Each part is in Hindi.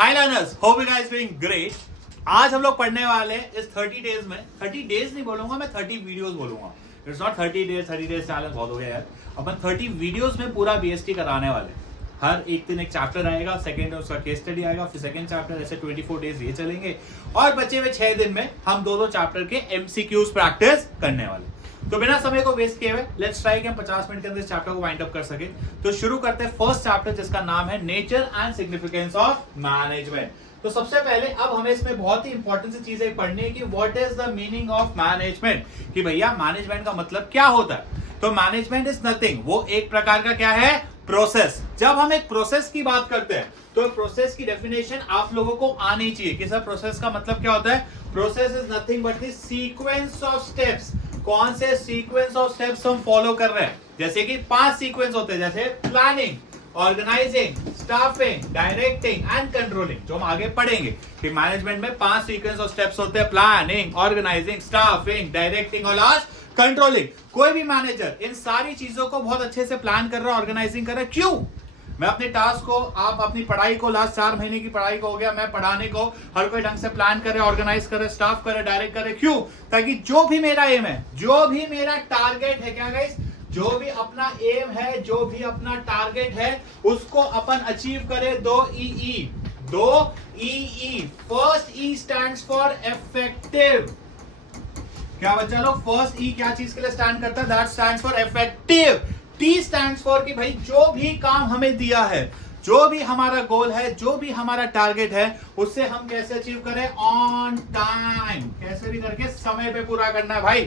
Hi learners, hope you guys doing great. आज हम लोग पढ़ने वाले इस 30 डेज में, 30 डेज नहीं बोलूंगा मैं, 30 वीडियोस बोलूंगा। इट्स नॉट 30 डेज चैलेंज बहुत हो गया यार। अपन 30 वीडियोस में पूरा बीएसटी कराने वाले। हर एक दिन एक चैप्टर आएगा, सेकंड उसका केस स्टडी आएगा, फिर सेकंड चैप्टर, ऐसे 24 डेज ये चलेंगे और बचे हुए 6 दिन में हम दो चैप्टर के एमसीक्यूज प्रैक्टिस करने वाले। तो बिना समय को वेस्ट किए हुए लेट्स ट्राई कि हम 50 मिनट के अंदर इस चैप्टर को वाइंड अप कर सके। तो शुरू करते हैं फर्स्ट चैप्टर जिसका नाम है nature and significance of management. तो सबसे पहले अब हमें इसमें बहुत ही इंपॉर्टेंट सी चीजें पढ़नी है कि what is the meaning of management, कि भैया मैनेजमेंट का मतलब क्या होता है। तो मैनेजमेंट इज नथिंग, वो एक प्रकार का क्या है, प्रोसेस। जब हम एक प्रोसेस की बात करते हैं तो प्रोसेस की डेफिनेशन आप लोगों को आनी चाहिए कि सर प्रोसेस का मतलब क्या होता है। Process is nothing but the sequence of steps. कौन से सीक्वेंस ऑफ स्टेप्स हम फॉलो कर रहे हैं, जैसे कि 5 सीक्वेंस होते हैं, जैसे planning, organising, staffing, directing and controlling, जो हम आगे पढ़ेंगे कि मैनेजमेंट में 5 सीक्वेंस ऑफ स्टेप्स होते हैं, प्लानिंग, ऑर्गेनाइजिंग, स्टाफिंग, डायरेक्टिंग और लास्ट कंट्रोलिंग। कोई भी मैनेजर इन सारी चीजों को बहुत अच्छे से प्लान कर रहा है, ऑर्गेनाइजिंग कर रहा है। क्यों? मैं अपने टास्क को, आप अपनी पढ़ाई को, लास्ट 4 महीने की पढ़ाई को हो गया, मैं पढ़ाने को हर कोई ढंग से प्लान करे, ऑर्गेनाइज करे, स्टाफ करे, डायरेक्ट करे। क्यों? ताकि जो भी मेरा एम है, जो भी मेरा टारगेट है, क्या गाइस, जो भी अपना एम है, जो भी अपना टारगेट है, उसको अपन अचीव करे। 2 E. First E stands for effective. क्या बच्चा लोग, फर्स्ट ई क्या चीज के लिए स्टैंड करता है? That stands for effective. T stands for कि भाई जो भी काम हमें दिया है, जो भी हमारा गोल है, जो भी हमारा टारगेट है, उससे हम कैसे अचीव करें, ऑन टाइम, कैसे भी करके समय पे पूरा करना है। भाई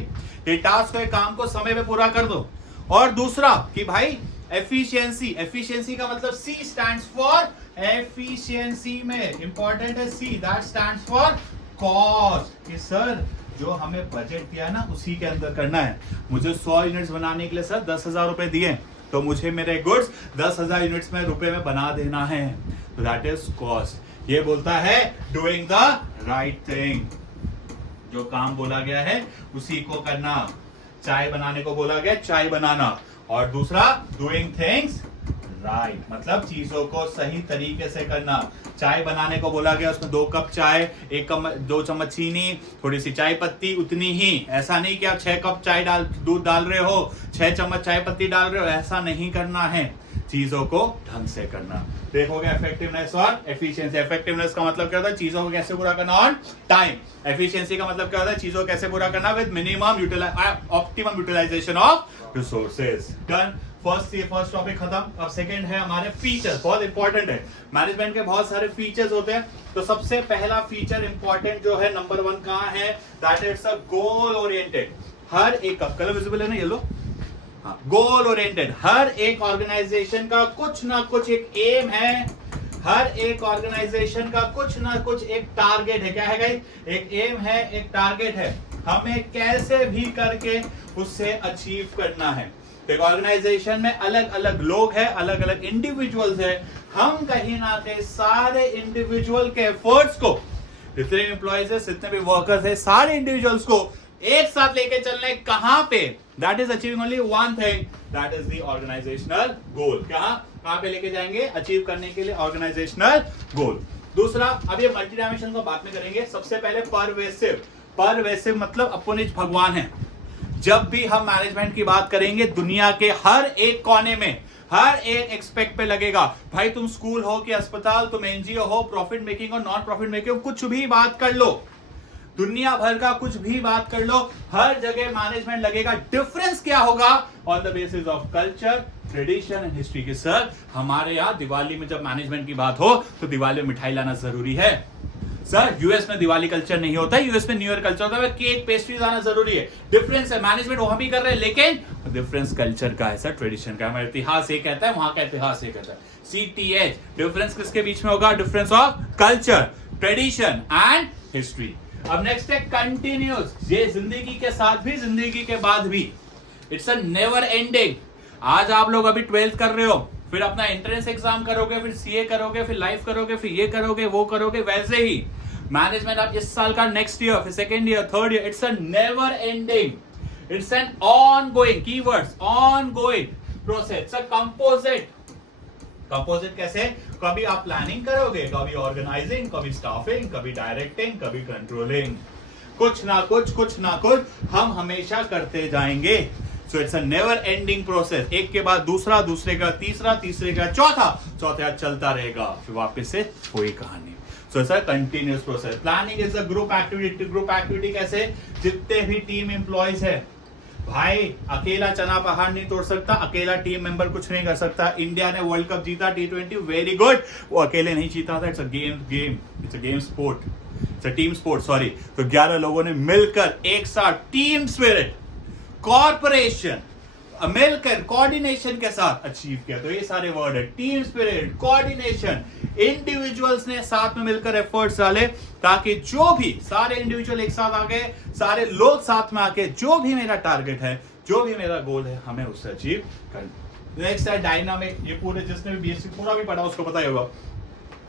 ये टास्क है, काम को समय पे पूरा कर दो। और दूसरा कि भाई एफिशिएंसी। एफिशिएंसी का मतलब सी स्टैंड्स फॉर एफिशिएंसी में इंपॉर्टेंट है सी, दैट स्टैंड्स फॉर कॉस्ट। कि सर जो हमें बजट दिया ना उसी के अंदर करना है। मुझे 100 यूनिट्स बनाने के लिए सर 10,000 रुपए दिए, तो मुझे मेरे गुड्स 10,000 यूनिट्स में रुपए में बना देना है, तो दैट इज कॉस्ट। ये बोलता है डूइंग द राइट थिंग, जो काम बोला गया है उसी को करना। चाय बनाने को बोला गया, चाय बनाना। और दूसरा डूइंग थिंग्स राइट, मतलब चीजों को सही तरीके से करना। चाय बनाने को बोला गया, उसमें 2 कप चाय, 2 चम्मच चीनी, थोड़ी सी चाय पत्ती, उतनी ही। ऐसा नहीं कि आप 6 कप चाय दूध डाल रहे हो, 6 चम्मच चाय पत्ती डाल रहे हो, ऐसा नहीं करना है। चीजों को ढंग से करना। देखोगे इफेक्टिवनेस और एफिशिएंसी। इफेक्टिवनेस का मतलब क्या होता है, चीजों को कैसे पूरा करना ऑन टाइम। एफिशिएंसी का मतलब क्या होता है, चीजों को कैसे पूरा करना with optimum utilisation of resources. Done. First topic खत्म। अब सेकंड है हमारे फीचर्स, बहुत इंपॉर्टेंट है। मैनेजमेंट के बहुत सारे फीचर्स होते हैं, तो सबसे पहला फीचर इंपॉर्टेंट जो है, नंबर 1 कहां है, that is a goal oriented. हर एक का कलर विजिबल है ना, येलो, हाँ, गोल ओरिएंटेड। हर एक ऑर्गेनाइजेशन का कुछ ना कुछ एक एम है, हर एक ऑर्गेनाइजेशन का कुछ ना कुछ एक टारगेट है। क्या है गाइस? एक एम है, एक टारगेट है, हमें कैसे भी करके उससे अचीव करना है। एक ऑर्गेनाइजेशन में अलग अलग लोग हैं, अलग अलग इंडिविजुअल्स हैं। हम कहीं ना कहीं सारे इंडिविजुअल के एफर्ट्स को, जितने एम्प्लॉइज है, जितने भी वर्कर्स है, सारे इंडिविजुअल्स को एक साथ लेके चलना है। कहां पे? That is achieving only one thing, that is the organisational goal. कहां पे लेके जाएंगे अचीव करने के लिए ऑर्गेनाइजेशनल गोल। दूसरा, अब ये मल्टी डायमेंशन को बात में करेंगे। सबसे पहले परवेसिव। परवेसिव मतलब अपनिज भगवान है। जब भी हम मैनेजमेंट की बात करेंगे, दुनिया के हर एक कोने में, हर एक एक्सपेक्ट पे लगेगा। भाई तुम स्कूल हो कि अस्पताल, तुम एनजीओ हो, प्रॉफिट मेकिंग और नॉन प्रॉफिट मेकिंग, कुछ भी बात कर लो, दुनिया भर का कुछ भी बात कर लो, हर जगह मैनेजमेंट लगेगा। डिफरेंस क्या होगा? On the basis of culture, tradition and history. के सर हमारे यहाँ दिवाली में जब मैनेजमेंट की बात हो तो दिवाली में मिठाई लाना जरूरी है। सर यूएस में दिवाली कल्चर नहीं होता है, यूएस में न्यू ईयर कल्चर होता है, केक पेस्ट्रीज आना जरूरी है। डिफरेंस है, मैनेजमेंट वहां भी कर रहे हैं, लेकिन डिफरेंस कल्चर का है सर, ट्रेडिशन का। हमारा इतिहास ये कहता है, वहां का इतिहास ये कहता है। सीटीएच, डिफरेंस किसके बीच में होगा? Difference of culture, tradition and history. अब नेक्स्ट है कंटिन्यूस। ये जिंदगी के साथ भी, जिंदगी के बाद भी, इट्स अ नेवर एंडिंग। आज आप लोग अभी 12th कर रहे हो, फिर अपना एंट्रेंस एग्जाम करोगे, फिर सीए करोगे, फिर लाइफ करोगे, फिर ये करोगे, वो करोगे। वैसे ही मैनेजमेंट आप इस साल का, नेक्स्ट ईयर, फिर second year, third year, it's a never ending, it's an on going, keywords on going process, it's a composite composite कैसे? कभी आप प्लानिंग करोगे, कभी ऑर्गेनाइजिंग, कभी स्टाफिंग, कभी डायरेक्टिंग, कभी कंट्रोलिंग, कुछ ना कुछ हम हमेशा करते जाएंगे। So it's a never ending process, एक के बाद दूसरा, दूसरे का तीसरा, तीसरे का चौथा चलता रहेगा, फिर वापस से वही कहानी। So it's a continuous process. Planning is a group activity. Group activity कैसे? जितने भी टीम एम्प्लॉयज है भाई, अकेला चना पहाड़ नहीं तोड़ सकता, अकेला टीम मेंबर कुछ नहीं कर सकता। इंडिया ने वर्ल्ड कप जीता T20, वेरी गुड, वो अकेले नहीं जीता था, it's a game sport, it's a team sport, sorry. तो 11 लोगों ने मिलकर एक साथ, टीम स्पिरिट, कॉर्पोरेशन, मिलकर कोऑर्डिनेशन के साथ अचीव किया। तो ये सारे वर्ड है, टीम स्पिरिट, कोऑर्डिनेशन, इंडिविजुअल्स ने साथ में मिलकर एफर्ट्स डाले ताकि जो भी सारे इंडिविजुअल एक साथ आ गए, सारे लोग साथ में आके जो भी मेरा टारगेट है, जो भी मेरा गोल है, हमें उससे अचीव करना। नेक्स्ट है डायनामिक। ये पूरे जिसने भी बीएससी पूरा भी पढ़ा उसको पता ही होगा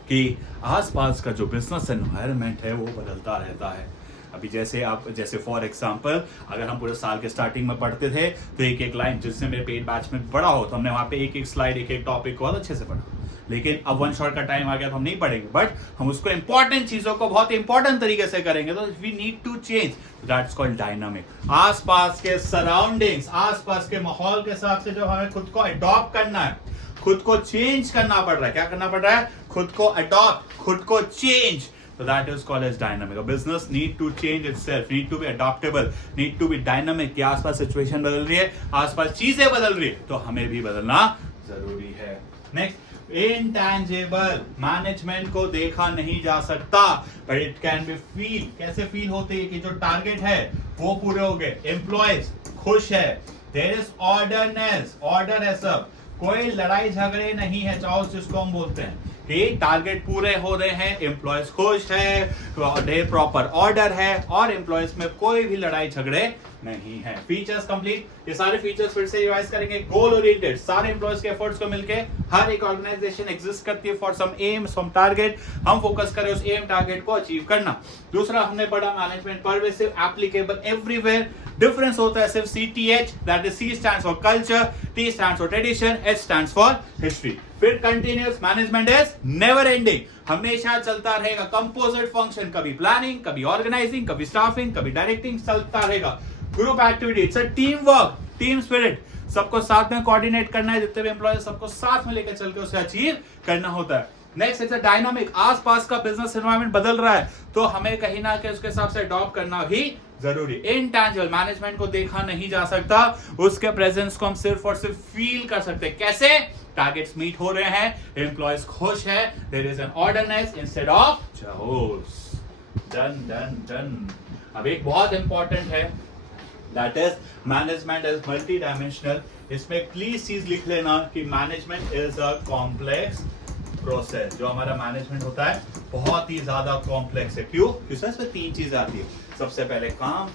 कि आसपास का जो बिजनेस एनवायरनमेंट है वो बदलता रहता है। अभी जैसे फॉर एग्जांपल अगर हम पूरे साल के स्टार्टिंग में पढ़ते थे तो एक एक लाइन, जिससे मेरे पेड बैच में पढ़ा हो तो हमने वहां पे एक एक स्लाइड, एक एक टॉपिक को बहुत अच्छे से पढ़ा। लेकिन अब वन शॉट का टाइम आ गया तो हम नहीं पढ़ेंगे, बट हम उसको इंपॉर्टेंट चीजों को बहुत इंपॉर्टेंट तरीके से करेंगे। तो we need to change, that's called dynamic. आसपास के सराउंडिंग्स, आसपास के माहौल के हिसाब से जो हमें खुद को अडॉप्ट करना है, खुद को चेंज करना पड़ रहा है। क्या करना पड़ रहा है? खुद को अडॉप्ट, खुद को change. So that is called as dynamic. A business need to change itself, need to be adaptable, need to be dynamic. कि आसपास सिचुएशन बदल रही है, आसपास चीजें बदल रही है, तो हमें भी बदलना जरूरी है। Next, intangible. मैनेजमेंट को देखा नहीं जा सकता, but it can be feel. कैसे फील होती है कि जो टारगेट है वो पूरे हो गए, एम्प्लॉयज खुश है, देयर इज ऑर्डरनेस, ऑर्डर है सब, कोई लड़ाई झगड़े नहीं है, चाहो जिसको हम बोलते हैं कि टारगेट पूरे हो रहे हैं, एम्प्लॉयज खुश है, प्रॉपर ऑर्डर है और एम्प्लॉयज में कोई भी लड़ाई झगड़े नहीं है। Features complete. ये सारे फीचर्स फिर से रिवाइज करेंगे। गोल ओरिएंटेड, सारे एम्प्लॉयज के एफर्ट्स को मिलके हर एक ऑर्गेनाइजेशन एग्जिस्ट करती है for some aim, some target, हम फोकस करें उस एम टारगेट को अचीव करना। दूसरा हमने पढ़ा management pervasive, applicable everywhere. Difference होता है सिर्फ CTH, that is C stands for culture, T stands for tradition, H stands for history. फिर continuous management is never ending, हमेशा चलता रहेगा। कंपोजिट फंक्शन, कभी प्लानिंग, कभी ऑर्गेनाइजिंग, कभी स्टाफिंग, कभी डायरेक्टिंग, चलता रहेगा। Group activity, it's a team work, team spirit, सबको साथ में कोऑर्डिनेट करना है, जितने भी एम्प्लॉय सबको साथ में लेकर चल के उसे अचीव करना होता है। Next it's a dynamic. आसपास का बिजनेस एनवायरनमेंट बदल रहा है तो हमें कहीं ना कहीं उसके हिसाब से अडॉप्ट करना भी जरूरी। इंटैंजिबल, मैनेजमेंट को देखा नहीं जा सकता, उसके प्रेजेंस को हम सिर्फ और सिर्फ फील कर सकते हैं। कैसे? टारगेट्स मीट हो रहे हैं, एम्प्लॉयज खुश है, there is an orderness instead of chaos. Done. अब एक बहुत इंपॉर्टेंट है, that is management is multi dimensional. इसमें प्लीज चीज लिख लेना कि management is a complex process. जो हमारा मैनेजमेंट होता है बहुत ही ज्यादा कॉम्प्लेक्स है। क्यों? क्योंकि इसमें 3 चीजें आती है। सबसे पहले काम,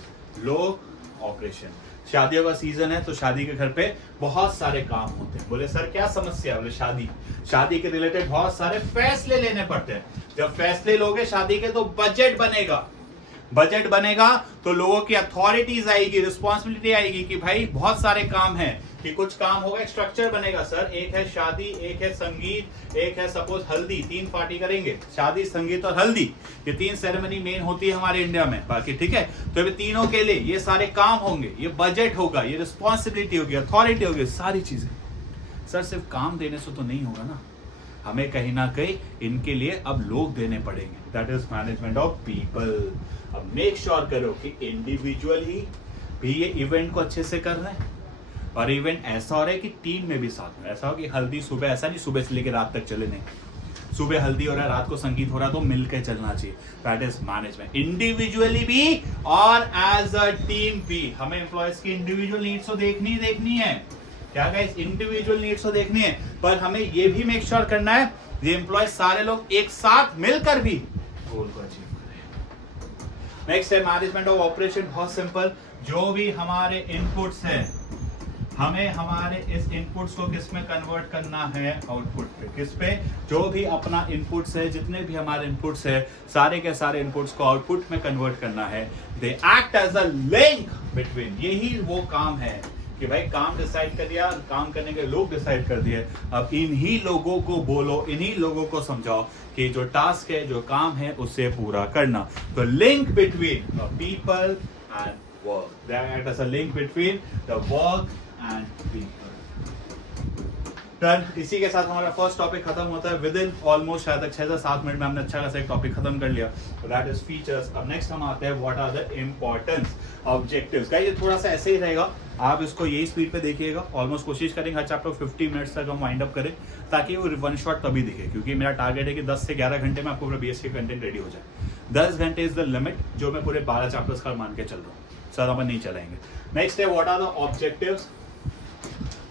लोग, ऑपरेशन। शादियों का सीजन है तो शादी के घर पे बहुत सारे काम होते हैं। बोले सर क्या समस्या? बोले शादी के रिलेटेड बहुत सारे फैसले लेने पड़ते हैं। जब फैसले लोगे शादी के तो बजट बनेगा तो लोगों की अथॉरिटीज आएगी, रिस्पॉन्सिबिलिटी आएगी कि भाई बहुत सारे काम हैं, कि कुछ काम होगा, स्ट्रक्चर बनेगा। सर एक है शादी, एक है संगीत, एक है सपोज हल्दी, 3 पार्टी करेंगे, शादी, संगीत और हल्दी। ये 3 सेरेमनी मेन होती है हमारे इंडिया में। बाकी ठीक है, तो ये तीनों के लिए ये सारे काम होंगे, ये बजट होगा, ये रिस्पॉन्सिबिलिटी होगी, अथॉरिटी होगी, सारी चीजें। सर सिर्फ काम देने से तो नहीं होगा ना, हमें कहीं ना कहीं इनके लिए अब लोग देने पड़ेंगे। That is management of people. अब मेक श्योर करो कि इंडिविजुअली भी ये इवेंट को अच्छे से कर रहे हैं और इवेंट ऐसा हो रहा है कि टीम में भी साथ में। ऐसा हो कि हल्दी सुबह, ऐसा नहीं सुबह से लेकर रात तक चले, नहीं, सुबह हल्दी हो रहा है, रात को संगीत हो रहा है, तो मिलकर चलना चाहिए। दैट इज मैनेजमेंट, इंडिविजुअली भी और एज अ टीम भी। हमें एम्प्लॉयज की इंडिविजुअल नीड्स तो देखनी है। क्या गाइस? इंडिविजुअल नीड्स तो देखनी है, पर हमें ये भी मेक श्योर करना है ये एम्प्लॉय सारे लोग एक साथ मिलकर भी गोल को अचीव करें। नेक्स्ट है मैनेजमेंट ऑफ ऑपरेशन। बहुत सिंपल, जो भी हमारे इनपुट्स है, हमें हमारे इस इनपुट्स को किस में कन्वर्ट करना है? आउटपुट पे। किस पे? जो भी अपना इनपुट्स है, जितने भी हमारे इनपुट्स है, सारे के सारे इनपुट्स को आउटपुट में कन्वर्ट करना है। They act as a link between, यही वो काम है कि भाई काम डिसाइड कर दिया, काम करने के लोग डिसाइड कर दिए, अब इन्हीं लोगों को बोलो, इन्हीं लोगों को समझाओ कि जो टास्क है, जो काम है, उसे पूरा करना। तो link between people and work, that is a link between the work and people. Done. इसी के साथ हमारा फर्स्ट टॉपिक खत्म होता है विद इन ऑलमोस्ट शायद तक 6 से 7 मिनट में हमने अच्छा खासा एक टॉपिक खत्म कर लिया। That is features. अब नेक्स्ट हम आते हैं what are the importance objectives. Guys ये थोड़ा सा ऐसे ही रहेगा, आप इसको यही स्पीड पे देखिएगा। ऑलमोस्ट कोशिश करेंगे हर चैप्टर 50 मिनट्स तक हम वाइंड अप करें, ताकि वो वन शॉट तभी दिखे, क्योंकि मेरा टारगेट है कि 10 से 11 घंटे में आपको पूरा बीएससी कंटेंट रेडी हो जाए। 10 घंटे इज द लिमिट जो मैं पूरे 12 चैप्टर्स का मान के चल रहा हूँ, ज्यादा अपन नहीं चलाएंगे। नेक्स्ट है व्हाट आर द ऑब्जेक्टिव्स।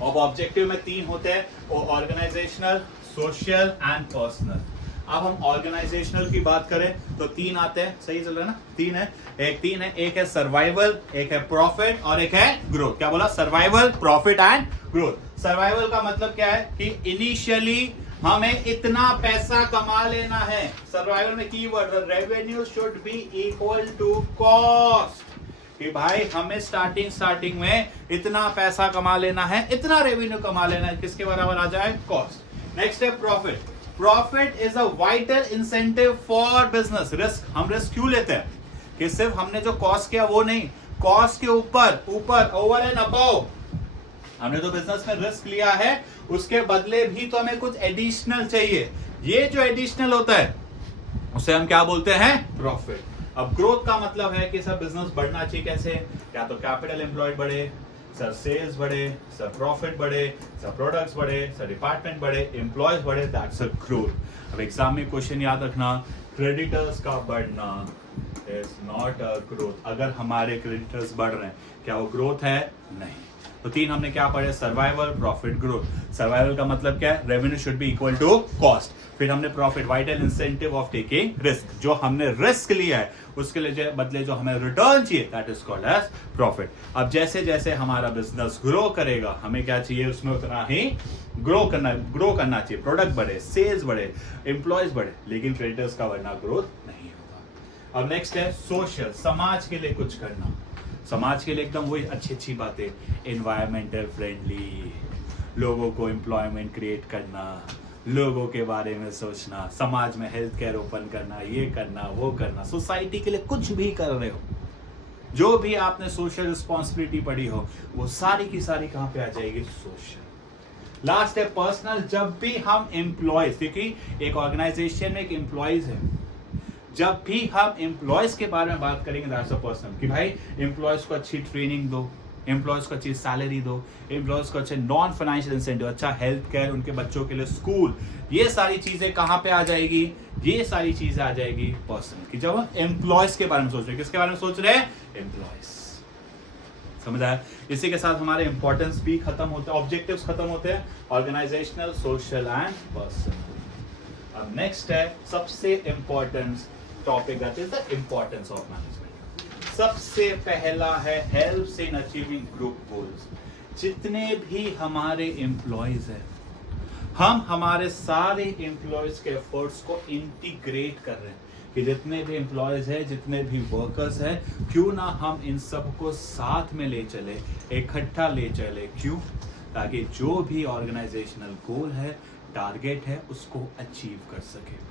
अब ऑब्जेक्टिव में 3 होते हैं, वो ऑर्गेनाइजेशनल, सोशल एंड पर्सनल। अब हम ऑर्गेनाइजेशनल की बात करें तो 3 आते हैं, सही चल रहा है ना? 3 है, एक है सर्वाइवल, एक है प्रॉफिट और एक है ग्रोथ। क्या बोला? Survival, profit and growth. Survival का मतलब क्या है कि इनिशियली हमें इतना पैसा कमा लेना है। सर्वाइवल में keyword revenue should be equal to cost, कि भाई हमें स्टार्टिंग में इतना पैसा कमा लेना है, इतना रेवेन्यू कमा लेना है, किसके बराबर आ जाए? कॉस्ट। नेक्स्ट है profit. Profit is a vital incentive for business. Risk, हम रिस्क क्यों लेते हैं कि सिर्फ हमने जो कॉस्ट किया वो नहीं, कॉस्ट के ऊपर ओवर एंड अबव हमने जो बिजनेस में रिस्क लिया है, उसके बदले भी तो हमें कुछ एडिशनल चाहिए। ये जो एडिशनल होता है उसे हम क्या बोलते हैं? प्रॉफिट। अब ग्रोथ का मतलब है कि सर बिजनेस बढ़ना चाहिए। कैसे? या तो कैपिटल एम्प्लॉयड बढ़े, सर सेल्स बढ़े, सर प्रॉफिट बढ़े, सर प्रोडक्ट्स बढ़े, सर डिपार्टमेंट बढ़े, एम्प्लॉयज बढ़े, दैट्स अ ग्रोथ। अब एग्जाम में क्वेश्चन याद रखना, क्रेडिटर्स का बढ़ना इज नॉट अ ग्रोथ। अगर हमारे क्रेडिटर्स बढ़ रहे हैं, क्या वो ग्रोथ है? नहीं। तो 3 हमने क्या पढ़े? Survival, profit, growth. सर्वाइवल का मतलब क्या है? Revenue should be equal to cost. फिर हमने profit, vital incentive of taking risk. जो हमने रिस्क लिया है उसके लिए बदले जो हमें रिटर्न चाहिए, that is called as profit. अब जैसे जैसे हमारा बिजनेस ग्रो करेगा, हमें क्या चाहिए? उसमें उतना ही ग्रो करना चाहिए। प्रोडक्ट बढ़े, सेल्स बढ़े, एम्प्लॉयज बढ़े, लेकिन क्रेडिटर्स का बढ़ना ग्रोथ नहीं होगा। अब नेक्स्ट है सोशल, समाज के लिए कुछ करना। समाज के लिए एकदम वही अच्छी बातें, एनवायरमेंटल फ्रेंडली, लोगों को एम्प्लॉयमेंट क्रिएट करना, लोगों के बारे में सोचना, समाज में हेल्थ केयर ओपन करना, ये करना, वो करना, सोसाइटी के लिए कुछ भी कर रहे हो, जो भी आपने सोशल रिस्पॉन्सिबिलिटी पढ़ी हो, वो सारी की सारी कहां पे आ जाएगी? सोशल। लास्ट है पर्सनल। जब भी हम एम्प्लॉयज, क्योंकि एक ऑर्गेनाइजेशन में एक एम्प्लॉयज है, जब भी हम एम्प्लॉयज के बारे में बात करेंगे, दैट्स अ पर्सनल, कि भाई एम्प्लॉयज को अच्छी ट्रेनिंग दो, एम्प्लॉयज को अच्छी सैलरी दो, एम्प्लॉयज को अच्छे नॉन फाइनेंशियल इंसेंटिव, अच्छा हेल्थ केयर, उनके बच्चों के लिए स्कूल, ये सारी चीजें कहां पे आ जाएगी? ये सारी चीजें आ जाएगी पर्सनल की। जब हम एम्प्लॉयज के बारे में सोच रहे हैं, किसके बारे में सोच रहे हैं? एम्प्लॉयज। समझ आया? इसी के साथ हमारे इंपॉर्टेंस भी खत्म होते हैं, ऑब्जेक्टिव्स खत्म होते हैं, ऑर्गेनाइजेशनल, सोशल एंड पर्सनल। अब नेक्स्ट है सबसे important topic, that is the importance of management. सबसे पहला है helps in achieving group goals. जितने भी हमारे एम्प्लॉयज हैं, हम हमारे सारे एम्प्लॉयज के एफर्ट्स को इंटीग्रेट कर रहे हैं, कि जितने भी एम्प्लॉयज हैं, जितने भी वर्कर्स हैं, क्यों ना हम इन सबको साथ में ले चले, इकट्ठा ले चले। क्यों? ताकि जो भी ऑर्गेनाइजेशनल गोल है, टारगेट है, उसको अचीव कर सके।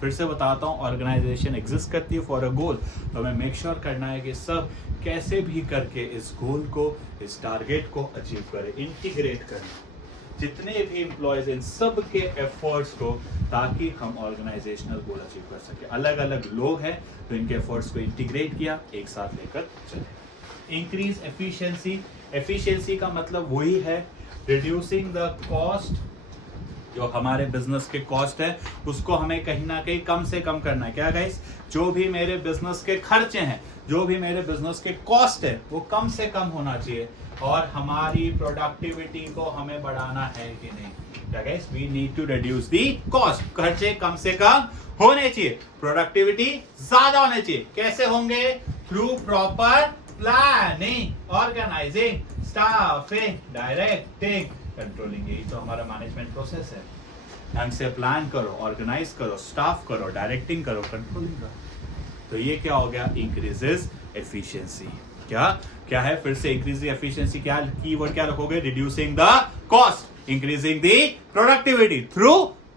फिर से बताता हूँ, ऑर्गेनाइजेशन एग्जिस्ट करती है फॉर अ गोल, तो हमें मेक श्योर करना है कि सब कैसे भी करके इस गोल को, इस टारगेट को अचीव करें, इंटीग्रेट करें जितने भी एम्प्लॉयज, इन सब के एफर्ट्स को, ताकि हम ऑर्गेनाइजेशनल गोल अचीव कर सके। अलग अलग लोग हैं तो इनके एफर्ट्स को इंटीग्रेट किया, एक साथ लेकर चले। Increase efficiency. एफिशिएंसी का मतलब वही है रिड्यूसिंग द कॉस्ट, जो हमारे बिजनेस के कॉस्ट है उसको हमें कहीं ना कहीं कम से कम करना है। क्या गाइस? जो भी मेरे बिजनेस के खर्चे हैं, जो भी मेरे बिजनेस के कॉस्ट है, वो कम से कम होना चाहिए। और हमारी प्रोडक्टिविटी को हमें बढ़ाना है कि नहीं? क्या guys? We need to reduce the cost. खर्चे कम से कम होने चाहिए, प्रोडक्टिविटी ज्यादा होने चाहिए। कैसे होंगे? Through proper planning, organising, staffing, directing, controlling. यही तो हमारा मैनेजमेंट प्रोसेस है। ढंग से प्लान करो, ऑर्गेनाइज करो, स्टाफ करो, डायरेक्टिंग करो, कंट्रोलिंग करो। तो ये क्या हो गया? Increases efficiency. क्या क्या है, फिर से इंक्रीजिंग एफिशिएंसी, क्या कीवर्ड क्या रखोगे, reducing the cost, increasing the productivity through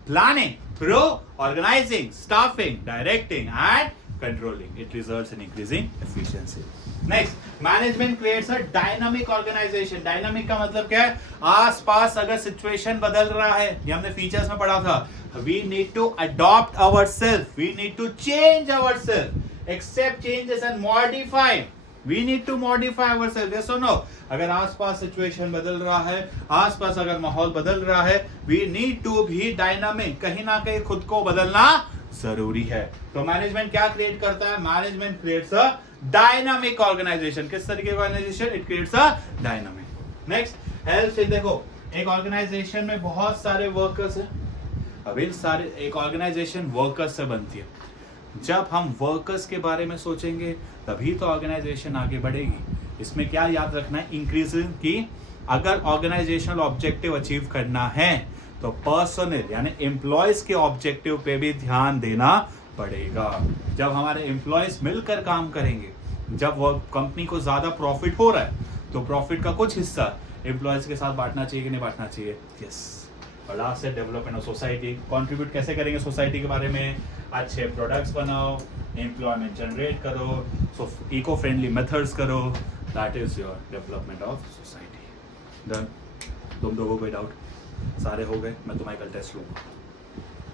planning, through organising, staffing, directing and controlling, it results in increasing efficiency. Next, management creates a dynamic organisation. Dynamic का मतलब क्या है, आसपास अगर सिचुएशन बदल रहा है, ये हमने फीचर्स में पढ़ा था, we need to adopt ourselves, we need to change ourselves, accept changes and modify, we need to modify ourselves, yes और नो। अगर आसपास सिचुएशन बदल रहा है, आसपास अगर माहौल बदल रहा है, we need to be dynamic, कहीं ना कहीं खुद को बदलना जरूरी है। तो मैनेजमेंट क्या क्रिएट करता है, management creates a dynamic organisation. किस तरीके का organisation, it creates a dynamic. Next, help से देखो, एक ऑर्गेनाइजेशन में बहुत सारे वर्कर्स हैं, अब इन सारे, एक ऑर्गेनाइजेशन वर्कर्स से बनती है। जब हम वर्कर्स के बारे में सोचेंगे तभी तो ऑर्गेनाइजेशन आगे बढ़ेगी। इसमें क्या याद रखना है, इंक्रीजिंग की अगर ऑर्गेनाइजेशनल ऑब्जेक्टिव अचीव करना है तो पर्सनल यानी एम्प्लॉयज के ऑब्जेक्टिव पे भी ध्यान देना पड़ेगा। जब हमारे एम्प्लॉयज मिलकर काम करेंगे, जब वो कंपनी को ज्यादा प्रॉफिट हो रहा है तो प्रॉफिट का कुछ हिस्सा एम्प्लॉयज के साथ बांटना चाहिए कि नहीं बांटना चाहिए, यस। और लास्ट से डेवलपमेंट ऑफ सोसाइटी, कंट्रीब्यूट कैसे करेंगे सोसाइटी के बारे में, अच्छे प्रोडक्ट्स बनाओ, एम्प्लॉयमेंट जनरेट करो, सो इको फ्रेंडली मेथड्स करो, that is your development of society. Done. तुम लोगों को डाउट सारे हो गए, मैं तुम्हारे कल टेस्ट लूंगा,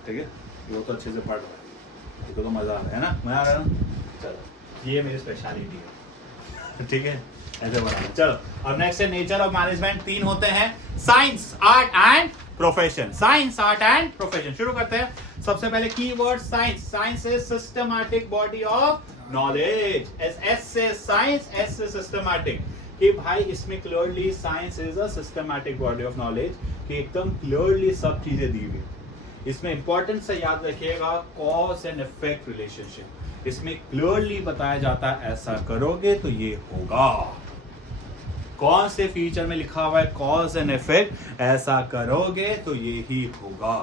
ठीक है। वो तो अच्छे से पढ़ रहा है, देखो तो मजा आ रहा है ना, मजा आ रहा है ना। चलो ये मेरी स्पेशलिटी है, ठीक है, ऐसे बनाना। चलो अब नेक्स्ट है नेचर ऑफ मैनेजमेंट। 3 होते हैं, science, art and profession. Science, art and profession. शुरू करते हैं। सबसे पहले keyword science. Science is systematic body of knowledge. S से साइंस, एस से सिस्टमैटिक, कि भाई इसमें clearly science is a systematic body of knowledge, कि एकदम क्लियरली सब चीजें दी हुई। इसमें इंपॉर्टेंट से याद रखिएगा कॉज एंड इफेक्ट रिलेशनशिप। इसमें क्लियरली बताया जाता है ऐसा करोगे तो ये होगा। कौन से फीचर में लिखा हुआ है कॉज एंड इफेक्ट, ऐसा करोगे तो ये ही होगा।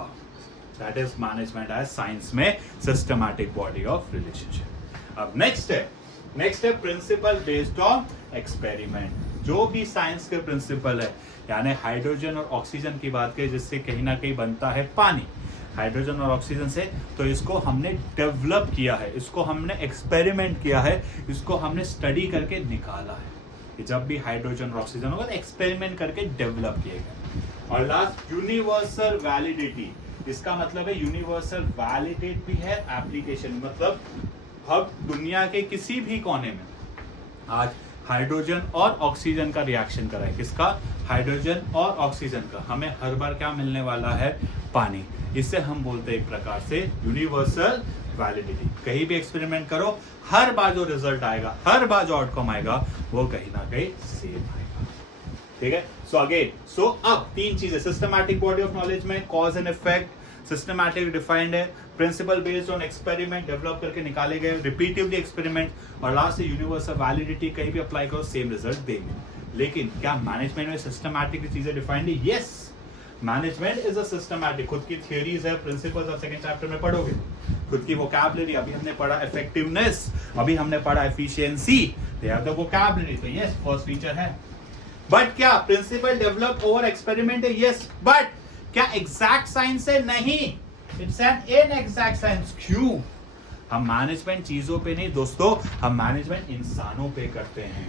That is management as science में सिस्टमैटिक बॉडी ऑफ रिलेशनशिप। अब नेक्स्ट है प्रिंसिपल बेस्ड ऑन एक्सपेरिमेंट। जो भी साइंस के प्रिंसिपल है, यानी हाइड्रोजन और ऑक्सीजन की बात करें, जिससे कहीं ना कहीं बनता है पानी, हाइड्रोजन और ऑक्सीजन से, तो इसको हमने डेवलप किया है, इसको हमने एक्सपेरिमेंट किया है, इसको हमने स्टडी करके निकाला है। जब भी हाइड्रोजन और ऑक्सीजन होगा तो एक्सपेरिमेंट करके डेवलप किएगा। और लास्ट, यूनिवर्सल वैलिडिटी। इसका मतलब है यूनिवर्सल वैलिडेट भी है, एप्लीकेशन मतलब हम दुनिया के किसी भी कोने में आज हाइड्रोजन और ऑक्सीजन का रिएक्शन कराए, किसका, हाइड्रोजन और ऑक्सीजन का, हमें हर बार क्या मिलने वाला है, पानी। इससे हम बोलते हैं एक प्रकार से यूनिवर्सल वैलिडिटी। कहीं भी एक्सपेरिमेंट करो, हर बार जो रिजल्ट आएगा, हर बार जो आउटकम आएगा, वो कहीं ना कहीं सेम आएगा, ठीक है। सो अगेन, अब 3 चीजें सिस्टमैटिक बॉडी ऑफ नॉलेज में, cause and effect systematic defined है, principle based on experiment develop करके निकाले गए, रिपीटिवली एक्सपेरिमेंट, और लास्ट यूनिवर्सल वैलिडिटी। कहीं भी अप्लाई करो सेम रिजल्ट देंगे। लेकिन क्या मैनेजमेंट में सिस्टमैटिक चीजें डिफाइंड है? Yes, management is a systematic. खुद की थियरीज है, प्रिंसिपल्स आप सेकंड चैप्टर में पढ़ोगे। खुद की वोकैबुलरी, अभी हमने पढ़ा इफेक्टिवनेस, अभी हमने पढ़ा efficiency, they have the vocabulary, तो यस फर्स्ट फीचर है। बट क्या प्रिंसिपल डेवलप ओवर एक्सपेरिमेंट है? यस, बट क्या एग्जैक्ट साइंस है? नहीं, इट्स एन इनएग्जैक्ट साइंस। क्यों? हम मैनेजमेंट चीजों पे नहीं दोस्तों, हम मैनेजमेंट इंसानों पे करते हैं,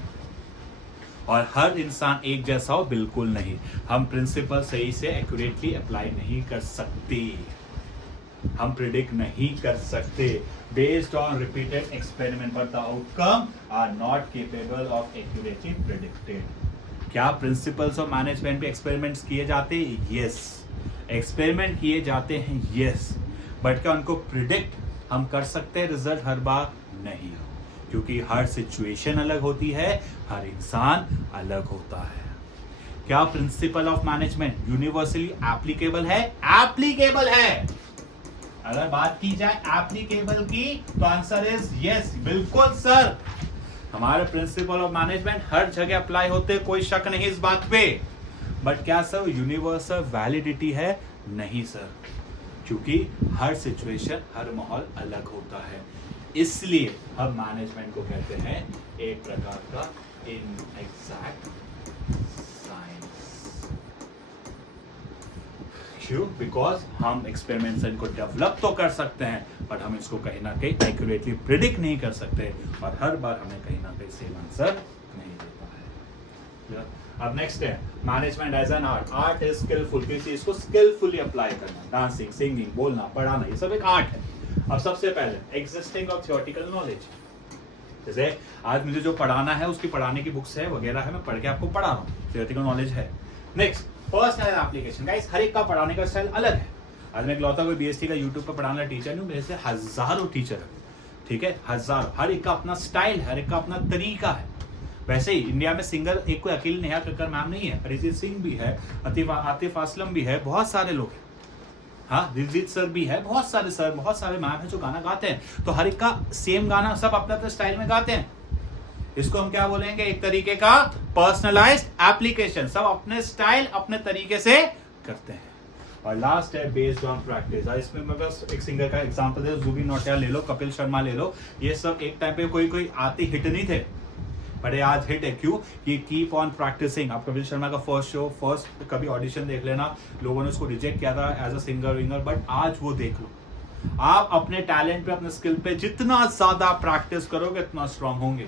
और हर इंसान एक जैसा हो बिल्कुल नहीं। हम प्रिंसिपल सही से एक्यूरेटली अप्लाई नहीं कर सकते, हम प्रिडिक्ट नहीं कर सकते based on repeated experiment, but the outcome are not capable of accurately predicted. क्या प्रिंसिपल्स ऑफ मैनेजमेंट पे एक्सपेरिमेंट्स किए जाते हैं? यस, एक्सपेरिमेंट किए जाते हैं, यस, बट क्या उनको प्रिडिक्ट हम कर सकते हैं रिजल्ट हर बार? नहीं, क्योंकि हर सिचुएशन अलग होती है, हर इंसान अलग होता है। क्या principle of management universally applicable है? एप्लीकेबल है। अगर बात की जाए एप्लीकेबल की तो आंसर इज यस, बिल्कुल सर। हमारे प्रिंसिपल ऑफ मैनेजमेंट हर जगह अप्लाई होते, कोई शक नहीं इस बात पे। बट क्या सर यूनिवर्सल वैलिडिटी है? नहीं सर, क्योंकि हर सिचुएशन, हर माहौल अलग होता है। इसलिए हम मैनेजमेंट को कहते हैं एक प्रकार का इन एग्जैक्ट साइंस। क्यों? बिकॉज हम एक्सपेरिमेंट्स इनको डेवलप तो कर सकते हैं, बट हम इसको कहीं ना कहीं एक्यूरेटली प्रिडिक्ट नहीं कर सकते, और हर बार हमें कहीं ना कहीं सेम आंसर नहीं देता है। अब नेक्स्ट है management as an art. Art is skilful, किसी चीज को स्किलफुली अप्लाई करना, डांसिंग, सिंगिंग, बोलना, पढ़ाना, ये सब एक आर्ट है। अब सबसे पहले एग्जिस्टिंग ऑफ थियोरेटिकल नॉलेज, जैसे आज मुझे जो पढ़ाना है उसकी पढ़ाने की बुक्स है वगैरह है, मैं पढ़ के आपको पढ़ा रहा हूँ, थियोरेटिकल नॉलेज है। Next personal application. गाइस हर एक का पढ़ाने का स्टाइल अलग है। आज मैं इकलौता कोई बीएसटी का यूट्यूब पर पढ़ाने वाला टीचर नहीं हूँ, मेरे से हजारों टीचर है, ठीक है, हजारों। हर एक का अपना स्टाइल है, हर एक का अपना तरीका है। वैसे ही इंडिया में सिंगर एक कोई अकेले नेहा कक्कर मैम नहीं है, अरिजीत सिंह भी है, आतिफ असलम भी है, बहुत सारे लोग हैं। हाँ, दिलजीत सर भी है, बहुत सारे सर, बहुत सारे मैम है जो गाना गाते हैं। तो हर एक का सेम गाना सब अपने अपने स्टाइल में गाते हैं। इसको हम क्या बोलेंगे? एक तरीके का पर्सनलाइज्ड एप्लीकेशन। सब अपने स्टाइल अपने तरीके से करते हैं। और लास्ट है बेस्ड ऑन प्रैक्टिस। इसमें मैं बस एक सिंगर का एग्जांपल दे, जुबिन नौटियाल ले लो, कपिल शर्मा ले लो, ये सब एक टाइम पे कोई आते हिट नहीं थे, बट ये आज हिट है। क्यों? ये कीप ऑन प्रैक्टिसिंग। आप कपिल शर्मा का फर्स्ट कभी ऑडिशन देख लेना, लोगों ने उसको रिजेक्ट किया था as a singer winger, but आज वो देख लो। आप अपने टैलेंट पे, अपने स्किल पे जितना ज्यादा प्रैक्टिस करोगे उतना स्ट्रांग होंगे।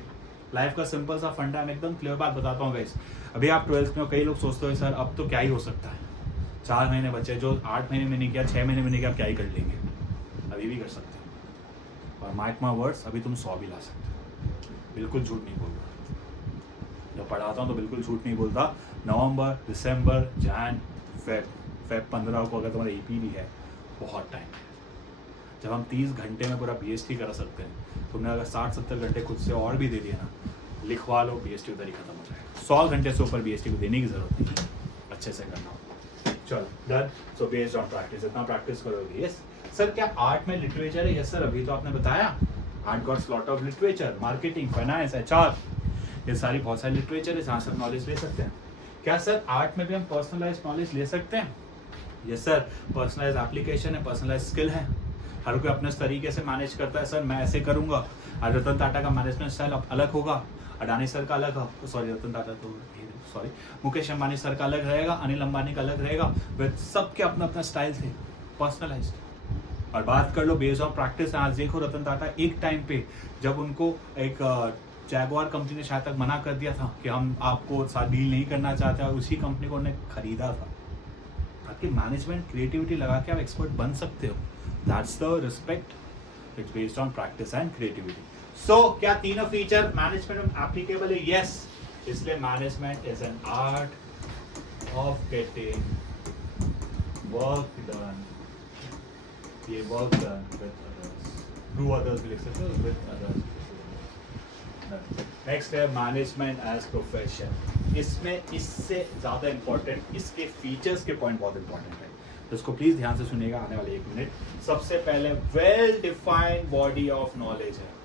लाइफ का सिंपल सा फंडा है, मैं एकदम क्लियर बात बताता हूँ गाइस। अभी आप 12th में हो, कई लोग सोचते हो सर अब तो क्या ही हो सकता है, 4 महीने बचे, जो 8 महीने में नहीं किया, 6 महीने में नहीं किया, आप क्या ही कर लेंगे। अभी भी कर सकते हो, और मार्क माय वर्ड्स, अभी तुम 100 भी ला सकते हो। बिल्कुल झूठ नहीं बोलता, जब पढ़ाता हूँ तो बिल्कुल झूठ नहीं बोलता। नवंबर, दिसंबर, जैन, फेब 15 को अगर तुम्हारा ईपी भी है, बहुत टाइम है। जब हम 30 घंटे में पूरा बीएसटी कर सकते हैं, तुमने अगर 60-70 घंटे खुद से और भी दे दिया ना, लिखवा लो, बीएसटी उधर ही खत्म हो जाएगा। 100 घंटे से ऊपर बीएसटी को देने की जरूरत नहीं है, अच्छे से करना हो। चलो done. So based on practice, इतना प्रैक्टिस करोगे। यस सर, क्या आर्ट में लिटरेचर है? यस सर, अभी तो आपने बताया art gots lot of literature, marketing, finance, HR, ये सारी बहुत सारी लिटरेचर है जहाँ से नॉलेज ले सकते हैं। क्या सर आर्ट में भी हम पर्सनलाइज्ड नॉलेज ले सकते हैं? यस सर, पर्सनलाइज्ड एप्लीकेशन है, पर्सनलाइज्ड स्किल है, हर कोई अपने तरीके से मैनेज करता है। सर मैं ऐसे करूंगा, आज रतन टाटा का मैनेजमेंट स्टाइल अलग होगा, अडानी सर का अलग हो, सॉरी रतन टाटा तो सॉरी मुकेश अंबानी सर का अलग रहेगा, अनिल अंबानी का अलग रहेगा, वे सबके अपना अपना स्टाइल थे, पर्सनलाइज्ड। और बात कर लो बेस्ड ऑन प्रैक्टिस, आज देखो रतन टाटा एक टाइम पे जब उनको एक जैगुआर कंपनी ने शायद तक मना कर दिया था कि हम आपको साथ डील नहीं करना चाहते, और उसी कंपनी को उन्होंने खरीदा था। आपकी मैनेजमेंट क्रिएटिविटी लगा के आप एक्सपर्ट बन सकते हो। That's the respect. It's based on practice and creativity. So क्या तीनों फीचर मैनेजमेंट में एप्लीकेबल है? Yes. इसलिए management is an art of getting work done. ये work done with others. Through others भी लिख सकते हो, with others. Next है मैनेजमेंट एज प्रोफेशन। इसमें इससे ज्यादा इंपॉर्टेंट इसके फीचर्स के पॉइंट बहुत इंपॉर्टेंट है, तो इसको प्लीज ध्यान से सुनिएगा आने वाले 1 मिनट। सबसे पहले well defined body of knowledge है।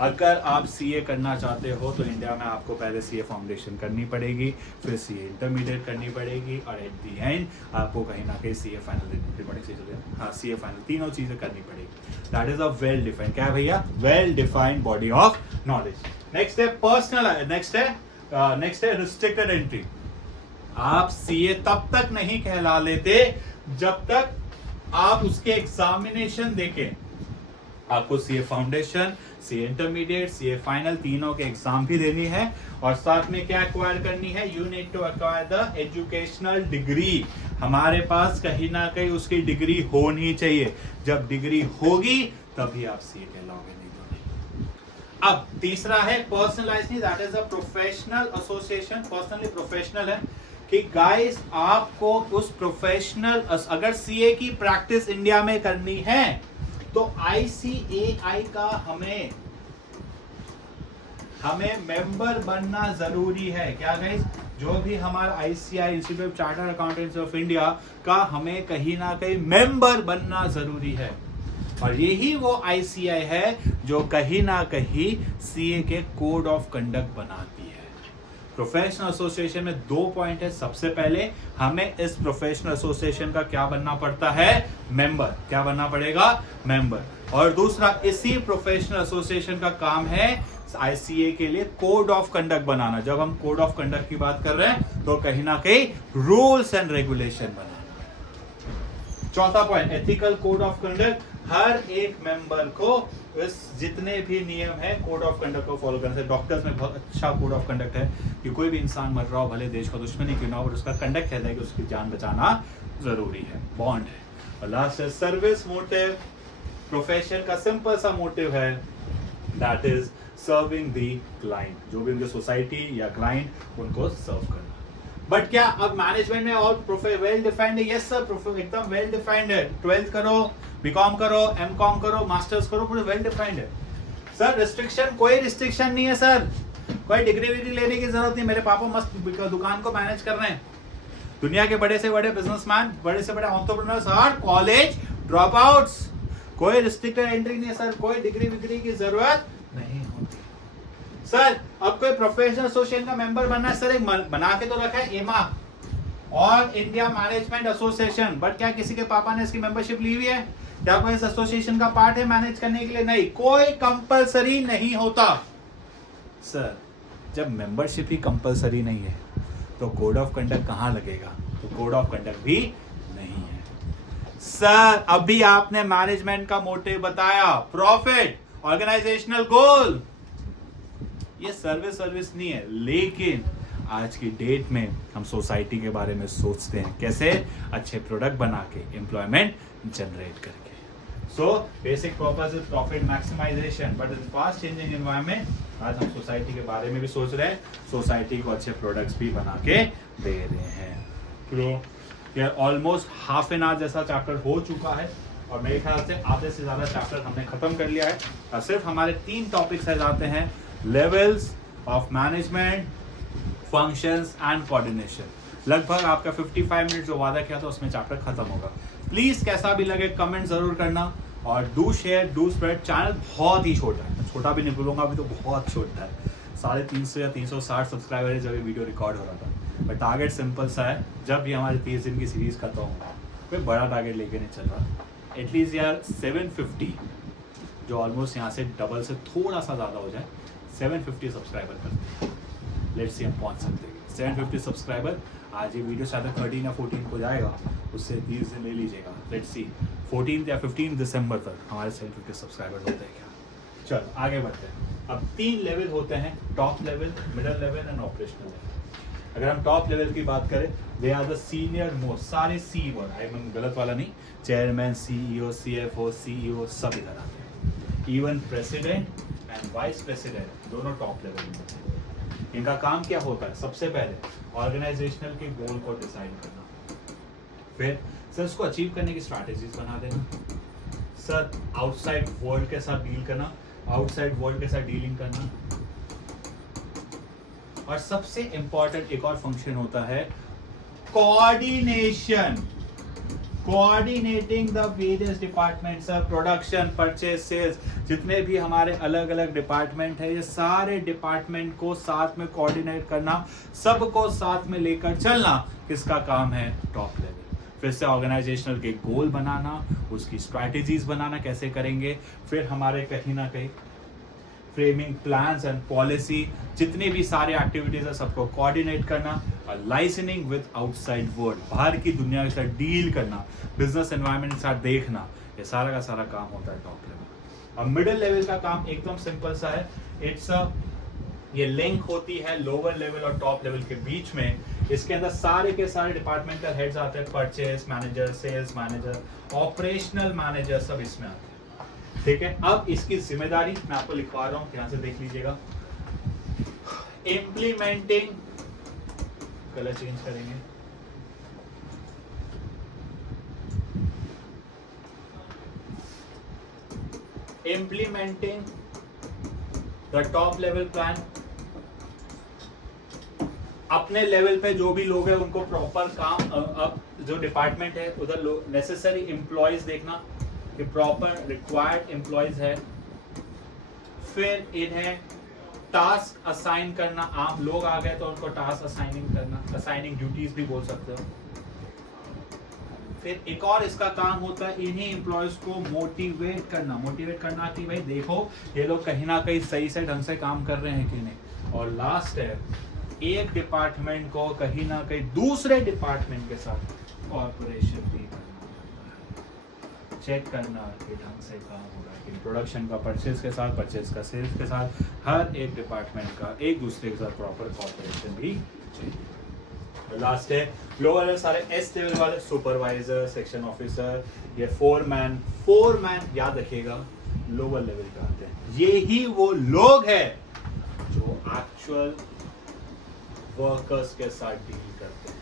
अगर आप सीए करना चाहते हो तो इंडिया में आपको पहले सीए फाउंडेशन करनी पड़ेगी, फिर सीए इंटरमीडिएट करनी पड़ेगी, और एट दी एंड आपको कहीं ना कहीं सीए फाइनल देनी पड़ेगी। हाँ, सीए फाइनल, तीनों चीजें करनी पड़ेगी। That is a well defined, क्या है भैया? Well defined body of knowledge. Next है पर्सनल, नेक्स्ट है रिस्ट्रिक्टेड एंट्री। आप सीए तब तक नहीं कहला लेते जब तक आप उसके एग्जामिनेशन देखें। आपको CA foundation, CA intermediate, CA final तीनों के एग्जाम भी देनी है, और साथ में क्या एक्वायर करनी है? You need to acquire the educational degree. हमारे पास कहीं ना कहीं उसकी डिग्री होनी चाहिए। जब डिग्री होगी तभी आप सीए कहलाओगे, नहीं तो नहीं। अब तीसरा है personalised, that is a professional association. Personally professional है कि गाइस आपको उस प्रोफेशनल, अगर सीए की प्रैक्टिस इंडिया में करनी है तो आईसीएआई का हमें मेंबर बनना जरूरी है। क्या गाइस? जो भी हमारा ICI, institute of chartered accountants of India का, हमें कहीं ना कहीं मेंबर बनना जरूरी है। और यही वो आईसीआई है जो कहीं ना कहीं सीए के कोड ऑफ कंडक्ट बनाती है। प्रोफेशनल एसोसिएशन में 2 पॉइंट है। सबसे पहले हमें इस प्रोफेशनल एसोसिएशन का क्या बनना पड़ता है, मेंबर। क्या बनना पड़ेगा, मेंबर। और दूसरा, इसी प्रोफेशनल एसोसिएशन का काम है आईसीए के लिए कोड ऑफ कंडक्ट बनाना। जब हम कोड ऑफ कंडक्ट की बात कर रहे हैं तो कहीं ना कहीं रूल्स एंड रेगुलेशन बनाना। चौथा point, ethical code of conduct. हर एक मेंबर को इस जितने भी नियम है कोड ऑफ कंडक्ट को फॉलो करना है। डॉक्टर्स में बहुत अच्छा कोड ऑफ कंडक्ट है कि कोई भी इंसान मर रहा हो, भले देश का दुश्मनी क्यों ना हो, और उसका कंडक्ट कहता है कि उसकी जान बचाना जरूरी है, बॉन्ड है। और लास्ट है सर्विस मोटिव। प्रोफेशन का सिंपल सा मोटिव है, that is serving the client. जो भी उनकी सोसाइटी या क्लाइंट, उनको सर्व करना। बट क्या अब मैनेजमेंट में और वेल डिफाइंड है? यस सर, एकदम वेल डिफाइंड है। 12th करो, बीकॉम करो, एमकॉम करो, मास्टर्स करो, पूरे वेल डिफाइंड है सर। रिस्ट्रिक्शन, कोई रिस्ट्रिक्शन नहीं है सर। कोई डिग्री विग्री लेने की जरूरत नहीं। मेरे पापा मस्त दुकान को मैनेज कर रहे हैं। दुनिया के बड़े से बड़े बिजनेसमैन, बड़े से बड़े entrepreneurs are college drop outs. कोई रिस्ट्रिक्टेड एंट्री नहीं है सर, कोई डिग्री विग्री की जरूरत नहीं होती सर। अब कोई प्रोफेशनल एसोसिएशन का मेंबर बनना है सर, एक बना के तो रखा है एमा और इंडिया मैनेजमेंट एसोसिएशन। बट क्या किसी के पापा ने इसकी मेंबरशिप ली हुई है? क्या कोई इस एसोसिएशन का पार्ट है मैनेज करने के लिए? नहीं, कोई कंपलसरी नहीं होता सर। जब मेंबरशिप ही कंपलसरी नहीं है तो कोड ऑफ कंडक्ट कहां लगेगा? तो कोड ऑफ कंडक्ट भी नहीं है सर। अभी आपने मैनेजमेंट का मोटिव बताया, प्रॉफिट, ऑर्गेनाइजेशनल गोल, ये सर्विस नहीं है। लेकिन आज की डेट में हम सोसाइटी के बारे में सोचते हैं, कैसे? अच्छे प्रोडक्ट बना के, एम्प्लॉयमेंट जनरेट करके। So basic purpose is profit maximisation, but in fast changing environment आज हम सोसाइटी के बारे में भी सोच रहे हैं, सोसाइटी को अच्छे प्रोडक्ट्स भी बना के दे रहे हैं। तो यार ऑलमोस्ट हाफ एन आवर जैसा चैप्टर हो चुका है और मेरे ख्याल से आधे से ज्यादा चैप्टर हमने खत्म कर लिया है। और सिर्फ हमारे 3 टॉपिक्स रह जाते हैं, levels of management, functions and coordination. लगभग आपका 55 मिनट जो वादा किया था उसमें चैप्टर खत्म होगा। प्लीज कैसा भी लगे कमेंट जरूर करना और do share, do spread. Channel बहुत ही छोटा है, छोटा भी नहीं बोलूंगा, अभी तो बहुत छोटा है। 350 या 360 सब्सक्राइबर है जब ये वीडियो रिकॉर्ड हो रहा था। बट टारगेट सिंपल सा है, जब ये हमारे 30 दिन की सीरीज खत्म होगा, कोई बड़ा टारगेट लेके नहीं चल रहा। एटलीस्ट यार 750, जो ऑलमोस्ट यहाँ से डबल से थोड़ा सा ज़्यादा हो जाए, 750 सब्सक्राइबर करते हैं। लेट्स सी हम पहुँच सकते हैं 750 सब्सक्राइबर। आज ये वीडियो शायद 13 या 14 को जाएगा, उससे 30 दिन ले लीजिएगा। लेट्स सी 14 या 15 दिसंबर तक हमारे 750 सब्सक्राइबर होते हैं क्या? चल आगे बढ़ते हैं। अब 3 लेवल होते हैं, top level, middle level and operational level. अगर हम टॉप लेवल की बात करें, they are the senior most, सारे सी वर्ड, आई मीन गलत वाला नहीं, चेयरमैन, सीईओ, सीएफओ, सीईओ सब इधर आते हैं। Even president and vice president दोनों टॉप लेवल में होते हैं। इनका काम क्या होता है? सबसे पहले ऑर्गेनाइजेशनल के गोल को डिसाइड करना, फिर सर उसको अचीव करने की स्ट्रैटेजीज बना देना, सर आउटसाइड वर्ल्ड के साथ डील करना, आउटसाइड वर्ल्ड के साथ डीलिंग करना, और सबसे इंपॉर्टेंट एक और फंक्शन होता है coordination, coordinating the various departments, production, purchase, sales, जितने भी हमारे अलग अलग डिपार्टमेंट है, ये सारे डिपार्टमेंट को साथ में कोऑर्डिनेट करना, सबको साथ में लेकर चलना, किसका काम है? Top level. फिर से ऑर्गेनाइजेशनल के गोल बनाना, उसकी स्ट्रैटेजीज बनाना, कैसे करेंगे, फिर हमारे कहीं ना कहीं फ्रेमिंग प्लान्स एंड पॉलिसी, जितनी भी सारे एक्टिविटीज है सबको कोऑर्डिनेट करना, और लाइसेनिंग विद आउटसाइड वर्ल्ड, बाहर की दुनिया के साथ डील करना, बिजनेस एनवायरनमेंट के साथ देखना, ये सारा का सारा काम होता है टॉप लेवल। और मिडिल लेवल का काम एकदम सिंपल सा है, इट्स ये लिंक होती है लोअर लेवल और टॉप लेवल के बीच में। इसके अंदर सारे के सारे डिपार्टमेंटल हेड्स आते हैं, purchase manager, sales manager, operational manager, सब इसमें आते हैं। ठीक है, अब इसकी जिम्मेदारी मैं आपको लिखवा रहा हूं, ध्यान से देख लीजिएगा। इम्प्लीमेंटिंग, कलर चेंज करेंगे, implementing the top level plan. अपने लेवल पे जो भी लोग हैं उनको प्रॉपर काम, अब जो डिपार्टमेंट है उधर नेसेसरी एम्प्लॉयज देखना कि प्रॉपर रिक्वायर्ड एम्प्लॉयज है, फिर इन्हें टास्क असाइन करना, आप लोग आ गए तो उनको टास्क असाइनिंग करना, असाइनिंग ड्यूटीज भी बोल सकते हो। फिर एक और इसका काम होता है इन्हीं एम्प्लॉयज को मोटिवेट करना कि भाई देखो ये लोग कहीं ना कहीं सही से ढंग से काम कर रहे हैं कि नहीं। और लास्ट है एक डिपार्टमेंट को कहीं ना कहीं दूसरे डिपार्टमेंट के साथ कॉर्पोरेशन भी करना, चेक करना कि ढंग से काम हो रहा है कि प्रोडक्शन का परचेज के साथ, परचेज का सेल्स के साथ, हर एक डिपार्टमेंट का एक दूसरे के साथ प्रॉपर कॉर्पोरेशन भी चाहिए। लास्ट है लोअर लेवल सारे एस लेवल वाले सुपरवाइजर, सेक्शन ऑफिसर, ये फोरमैन याद रखिएगा लोअर लेवल पे आते हैं। ये ही वो लोग हैं जो एक्चुअल वर्कर्स के साथ डील करते हैं।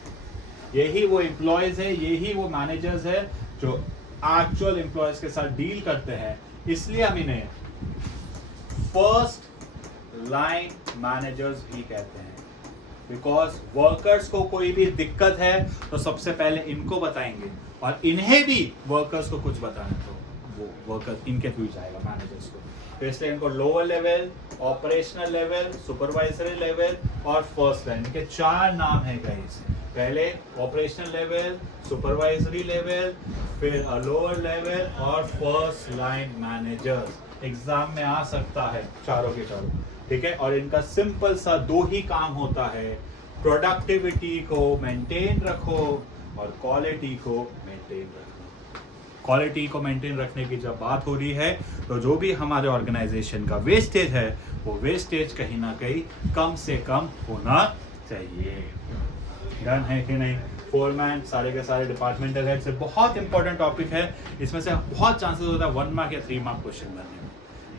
यही वो एम्प्लॉयज है, यही वो मैनेजर्स है जो एक्चुअल एम्प्लॉयज के साथ डील करते हैं। इसलिए हम इन्हें फर्स्ट लाइन मैनेजर्स भी कहते हैं। बिकॉज वर्कर्स को कोई भी दिक्कत है तो सबसे पहले इनको बताएंगे, और इन्हें भी वर्कर्स को कुछ बताना तो वो वर्कर्स इनके थ्रू जाएगा मैनेजर्स को। तो इसलिए इनको lower level, operational level, supervisory level और फर्स्ट लाइन, इनके 4 नाम है गाइस। पहले ऑपरेशनल लेवल, सुपरवाइजरी लेवल, फिर लोअर लेवल और फर्स्ट लाइन मैनेजर्स। एग्जाम में आ सकता है चारों के चारों, ठीक है। और इनका सिंपल सा 2 ही काम होता है, प्रोडक्टिविटी को मेंटेन रखो और क्वालिटी को मेंटेन रखो। क्वालिटी को मेंटेन रखने की जब बात हो रही है तो जो भी हमारे ऑर्गेनाइजेशन का वेस्टेज है वो वेस्टेज कहीं ना कहीं कम से कम होना चाहिए। डन है कि नहीं? फोरमैन सारे के सारे डिपार्टमेंटल हेड से बहुत इंपॉर्टेंट टॉपिक है। इसमें से बहुत चांसेस होता है 1 मार्क या 3 मार्क क्वेश्चन बनने में,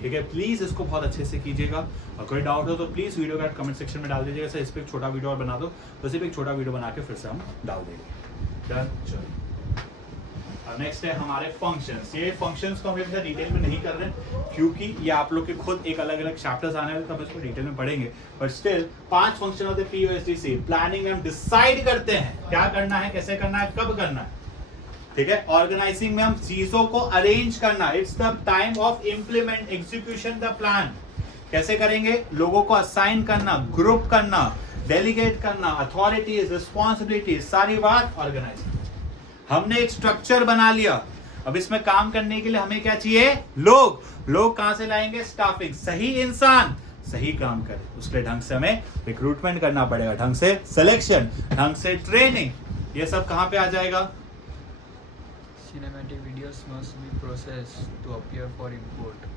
ठीक है। प्लीज इसको बहुत अच्छे से कीजिएगा, और कोई डाउट हो तो प्लीज वीडियो का कमेंट सेक्शन में डाल दीजिएगा। सर इस पर एक छोटा वीडियो और बना दो, तो सिर्फ एक छोटा वीडियो बना के फिर से हम डाल देंगे। डन। चलो नेक्स्ट है हमारे फंक्शंस। ये फंक्शंस को हम डिटेल में नहीं कर रहे क्योंकि ये आप लोग के खुद एक अलग अलग चैप्टर्स आने वाले, तब इसको डिटेल में पढ़ेंगे। बट स्टिल 5 फंक्शन होते हैं POSDC। प्लानिंग में हम डिसाइड करते हैं क्या करना है, कैसे करना है, कब करना है, ठीक है। ऑर्गेनाइजिंग में हम चीजों को अरेंज करना, it's the time of implement execution the plan. कैसे करेंगे? लोगों को असाइन करना, ग्रुप करना, डेलीगेट करना, अथॉरिटीज, रिस्पॉन्सिबिलिटी, सारी बात ऑर्गेनाइजिंग। हमने एक स्ट्रक्चर बना लिया, अब इसमें काम करने के लिए हमें क्या चाहिए? लोग कहां से लाएंगे? स्टाफिंग। सही इंसान सही काम करे, उसके लिए ढंग से हमें रिक्रूटमेंट करना पड़ेगा, ढंग से सिलेक्शन, ढंग से ट्रेनिंग। ये सब कहां पे आ जाएगा? Cinematic videos must be processed to appear for import.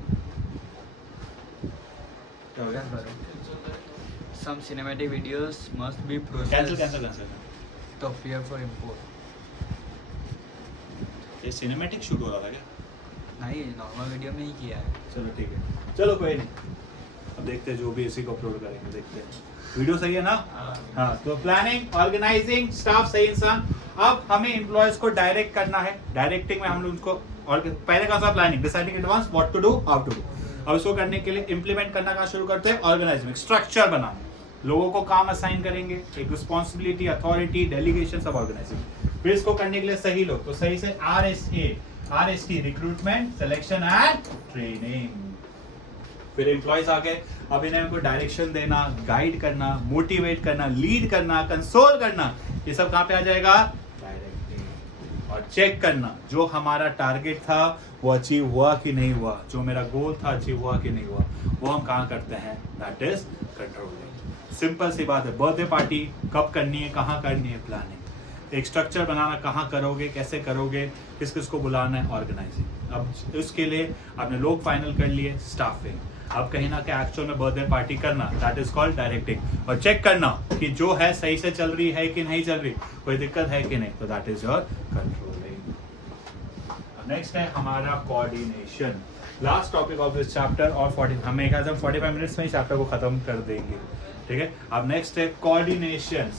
Some cinematic videos must be processed cancel to appear for import. ये सिनेमैटिक शूट हो रहा था क्या? नहीं, नॉर्मल वीडियो में ही किया है। चलो ठीक है, चलो कोई नहीं, अब देखते हैं जो भी इसी को अपलोड करेंगे, देखते हैं। वीडियो सही है ना? हाँ। तो प्लानिंग, ऑर्गेनाइजिंग, स्टाफ, सही इंसान। अब हमें एम्प्लॉयज को डायरेक्ट करना है। डायरेक्टिंग में हम लोग उनको, और पहले कौन सा? Planning, deciding advance what to do, how to do. अब इसको करने के लिए इंप्लीमेंट करना का शुरू करते हैं। ऑर्गेनाइजिंग, स्ट्रक्चर बनाना, लोगों को काम असाइन करेंगे, एक रिस्पॉन्सिबिलिटी, अथॉरिटी, डेलीगेशन, सब ऑर्गेनाइजिंग। फिर इसको करने के लिए सही लोग, तो सही से RST, recruitment, selection and training. फिर एम्प्लॉयज आ गए, अब इन्हें उनको डायरेक्शन देना, गाइड करना, मोटिवेट करना, लीड करना, कंसोल करना, ये सब कहां पे आ जाएगा? डायरेक्टिंग। और चेक करना, जो हमारा टारगेट था वो अचीव हुआ कि नहीं हुआ, जो मेरा गोल था अचीव हुआ कि नहीं हुआ, वो हम कहां करते हैं? That is controlling. सिंपल सी बात है। बर्थडे पार्टी कब करनी है, कहां करनी है? प्लानिंग। एक स्ट्रक्चर बनाना, कहाँ करोगे, कैसे करोगे, किस किस को बुलाना है? ऑर्गेनाइजिंग। अब उसके लिए आपने लोग फाइनल कर लिए, स्टाफिंग। अब कहीं ना कहीं एक्चुअल में बर्थडे पार्टी करना, दैट इज कॉल्ड डायरेक्टिंग। और चेक करना कि जो है सही से चल रही है कि नहीं चल रही, कोई दिक्कत है कि नहीं, तो that is your controlling. Next है हमारा coordination, last topic of this chapter. और 45 मिनट्स में ही चैप्टर को खत्म कर देंगे, ठीक है। अब नेक्स्ट है कोऑर्डिनेशन।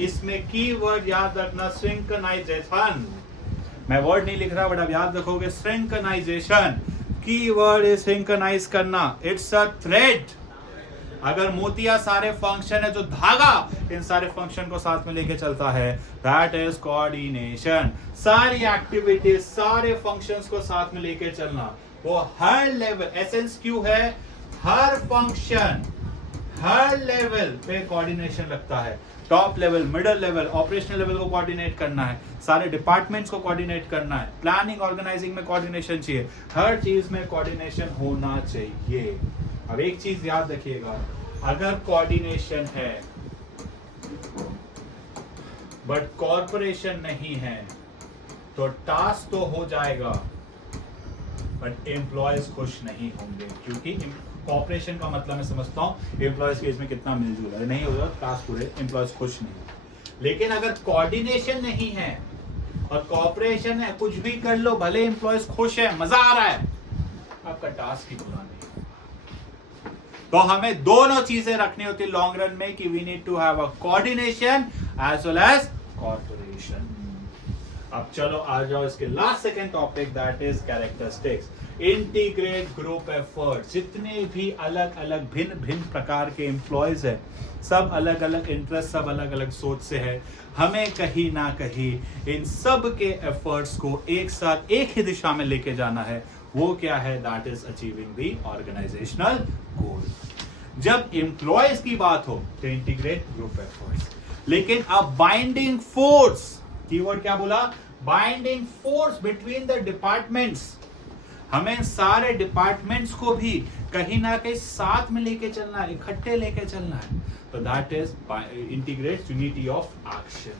इसमें कीवर्ड याद रखना, सिंक्रोनाइजेशन। मैं वर्ड नहीं लिख रहा, बट अब याद रखोगे सिंक्रोनाइजेशन। कीवर्ड इज सिंक्रोनाइज करना, इट्स अ थ्रेड। अगर मोतिया सारे फंक्शन है, जो धागा इन सारे फंक्शन को साथ में लेके चलता है, दैट इज कोऑर्डिनेशन। सारी एक्टिविटीज, सारे फंक्शंस को साथ में लेके चलना, वो हर लेवल। एसेंस क्यों है? हर फंक्शन हर लेवल पे कोऑर्डिनेशन लगता है। Top level, middle level, operational level को कोऑर्डिनेट करना है, सारे डिपार्टमेंट्स को कोऑर्डिनेट करना है, प्लानिंग ऑर्गेनाइजिंग में कोऑर्डिनेशन चाहिए, हर चीज में कोऑर्डिनेशन होना चाहिए। अब एक चीज याद रखिएगा, अगर कोऑर्डिनेशन है बट कॉर्पोरेशन नहीं है तो टास्क तो हो जाएगा बट एम्प्लॉयज खुश नहीं होंगे, क्योंकि कॉर्पोरेशन का मतलब मैं समझता हूं एम्प्लॉयज के इसमें कितना मिलजुल है, नहीं होगा टास्क पूरे, एम्प्लॉयज खुश नहीं होंगे। लेकिन अगर कोऑर्डिनेशन नहीं है और कॉर्पोरेशन है, कुछ भी कर लो भले एम्प्लॉयज खुश है, मजा आ रहा है, आपका टास्क ही पूरा नहीं। तो हमें दोनों चीजें रखनी होती लॉन्ग रन में कि we need to have a coordination as well as corporation. अब चलो आ जाओ इसके last second topic, that is characteristics. Integrate group effort. जितने भी अलग अलग भिन्न भिन्न प्रकार के एम्प्लॉयज है, सब अलग अलग इंटरेस्ट, सब अलग अलग सोच से है, हमें कहीं ना कहीं इन सब के एफर्ट्स को एक साथ एक ही दिशा में लेके जाना है। वो क्या है? That is achieving the organisational goal. जब एम्प्लॉयज की बात हो तो इंटीग्रेट ग्रुप एफर्ट्स, लेकिन अब बाइंडिंग फोर्स, कीवर्ड क्या बोला? Binding force between the departments. हमें सारे डिपार्टमेंट्स को भी कहीं ना कहीं साथ में लेके चलना है, इकट्ठे लेके चलना है। तो that is integrate unity of action.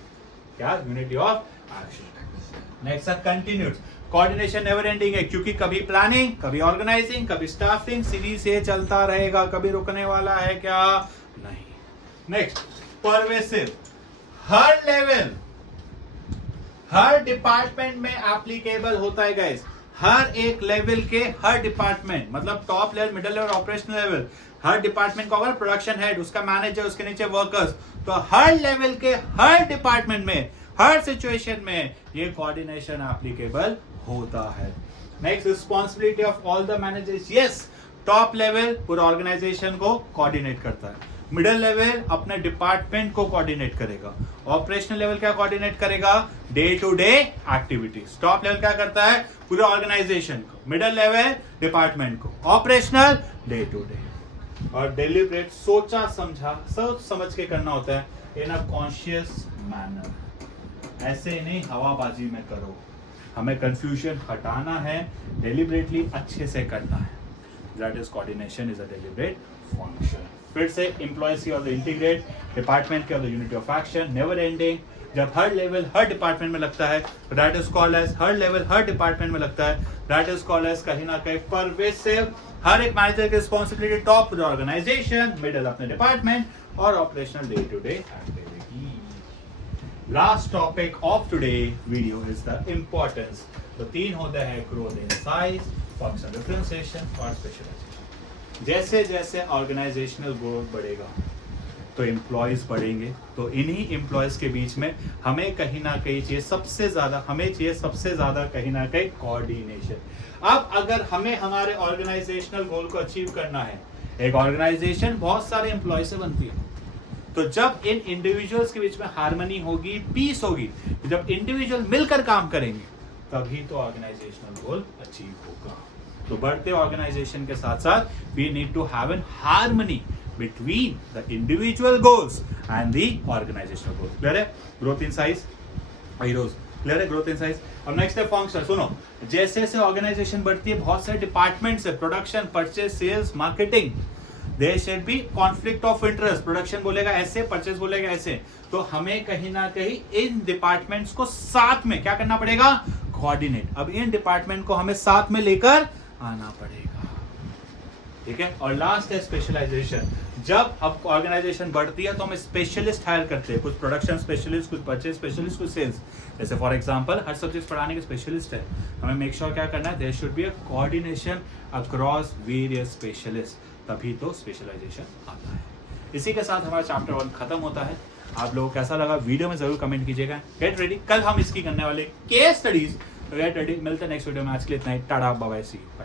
क्या? Unity of action. Next continued coordination never ending है, क्योंकि कभी प्लानिंग, कभी ऑर्गेनाइजिंग, कभी स्टाफिंग, सीरीज ये चलता रहेगा, कभी रुकने वाला है क्या? नहीं। नेक्स्ट परवेसिव, हर लेवल, हर डिपार्टमेंट में एप्लीकेबल होता है गाइस। हर एक लेवल के हर डिपार्टमेंट, मतलब top level, middle level, operational level, हर डिपार्टमेंट को, अगर प्रोडक्शन हेड, उसका मैनेजर, उसके नीचे वर्कर्स, तो हर लेवल के हर डिपार्टमेंट में, हर सिचुएशन में ये कोऑर्डिनेशन एप्लीकेबल होता है। Next responsibility of all the managers. Yes, top level पूरा ऑर्गेनाइजेशन को कोऑर्डिनेट करता है, मिडिल लेवल अपने डिपार्टमेंट को कोऑर्डिनेट करेगा, ऑपरेशनल लेवल क्या कोऑर्डिनेट करेगा? Day to day activities. Top level क्या करता है? पूरे ऑर्गेनाइजेशन को, मिडिल लेवल डिपार्टमेंट को, ऑपरेशनल डे टू डे। और डेलिब्रेट, सोचा समझा, सोच समझ के करना होता है इन अ कॉन्शियस मैनर। ऐसे नहीं हवाबाजी में करो, हमें कंफ्यूजन हटाना है, डेलिब्रेटली अच्छे से करना है। That is coordination is a deliberate function. फिर से एम्प्लॉयज की और इंटीग्रेट, डिपार्टमेंट की और unity of action, never ending. जब हर लेवल हर डिपार्टमेंट में लगता है तो दैट इज कॉल्ड एज, हर लेवल हर डिपार्टमेंट में लगता है, दैट इज कॉल्ड एज कहीं ना कहीं परवेसिव। हर एक मैनेजर की responsibility, top to the organisation, middle अपने डिपार्टमेंट और operational day to day activity. Last topic of today video is the importance. तो तीन होते हैं, growth in size, function differentiation और स्पेशलाइजेशन। जैसे जैसे ऑर्गेनाइजेशनल ग्रोथ बढ़ेगा तो एम्प्लॉयज बढ़ेंगे, तो इन्हीं एम्प्लॉयज के बीच में हमें कहीं ना कहीं चाहिए सबसे ज्यादा, कहीं ना कहीं कोऑर्डिनेशन। अब अगर हमें हमारे ऑर्गेनाइजेशनल गोल को अचीव करना है, एक ऑर्गेनाइजेशन बहुत सारे एम्प्लॉय से बनती है, तो जब इन इंडिविजुअल्स के बीच में हार्मनी होगी, पीस होगी, जब इंडिविजुअल मिलकर काम करेंगे तभी तो ऑर्गेनाइजेशनल गोल अचीव होगा। तो बढ़ते ऑर्गेनाइजेशन के साथ साथ we need to have an harmony between the individual goals and the organizational goals. Clear है? Growth in size, heroes. Clear है? Growth in size. अब next है function. सुनो, जैसे जैसे ऑर्गेनाइजेशन बढ़ती है, बहुत सारे डिपार्टमेंट्स है, production, purchase, sales, marketing, there should be conflict of interest. Production बोलेगा ऐसे, परचेज बोलेगा ऐसे, तो हमें कहीं ना कहीं इन डिपार्टमेंट्स को साथ में क्या करना पड़ेगा? कोऑर्डिनेट। अब इन डिपार्टमेंट को हमें साथ में लेकर आना पड़ेगा, ठीक है। और लास्ट है स्पेशलाइजेशन। जब अब ऑर्गेनाइजेशन बढ़ती है तो हम स्पेशलिस्ट हायर करते हैं, कुछ प्रोडक्शन स्पेशलिस्ट, कुछ परचेज स्पेशलिस्ट, कुछ सेल्स। जैसे फॉर एग्जांपल हर सब्जेक्ट पढ़ाने के स्पेशलिस्ट है, हमें मेक श्योर क्या करना है? There should be a coordination across various specialist, तभी तो स्पेशलाइजेशन आता है। इसी के साथ हमारा चैप्टर 1 खत्म होता है। आप लोगों को कैसा लगा वीडियो में जरूर कमेंट कीजिएगा। गेट रेडी, कल हम इसकी करने वाले केस स्टडीज। गेट रेडी, मिलते हैं नेक्स्ट वीडियो में। आज के लिए इतना ही, टाटा बाय बाय, सी बाय।